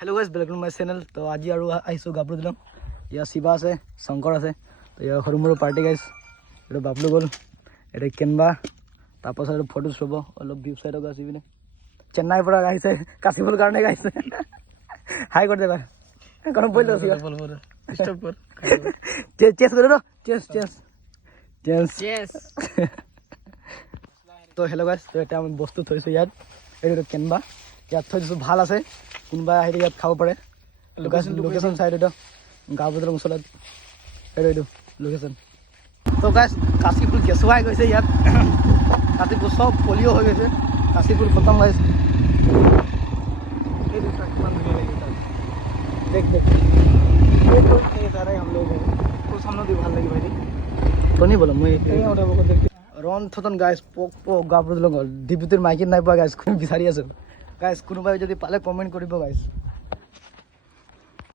Hello guys welcome to my channel. तो आज और आइसो गाबरू दिलम या शिवा আছে শংকৰ আছে। তো ইয়াৰ সৰু মৰু পাৰ্টি গাইছ। এটা বাবলু গ'ল, এটা কেনবা, তাৰপাছত ফটো ল'ব অলপ ভিউ চাইডক আছে পিনে চেন্নাইৰ পৰা আহিছে কাশীপুৰ কাৰণে গাইছে। হাই কৰি দেবা কাৰণ বল আছে স্টপ কৰ চেস কৰে ৰ চেস চেস চেস চেস। তো হেল্ল' গাইছ, তো এটা আমি বস্তু থৈছোঁ ইয়াত, এইটো কেনবা ইয়াত থৈ দিছোঁ, ভাল আছে, কোনোবা আহিলে ইয়াত খাব পাৰে। লোকেশ্যন চাইড এইটো গাঁও বজাৰৰ ওচৰত এইটো লোকেশ্যন। তো গাইছ কাশীপুৰ গেছুৱাই গৈছে ইয়াত, কাশীপুৰ চব পলিঅ' হৈ গৈছে, কাশীপুৰ খতম হৈছে। দেখ দেখ তাৰে हम लोग তোৰ সামনে দি ভাল লাগি ভাইটি তো নি বলো মই ৰন থতন গাইছ পোক গাঁও বজাৰৰ ডিপুটিৰ মাইকী নাই পোৱা গাইছ, কোন বিচাৰি আছো গাইছ, কোনোবাই যদি পালে কমেণ্ট কৰিব গাইছ।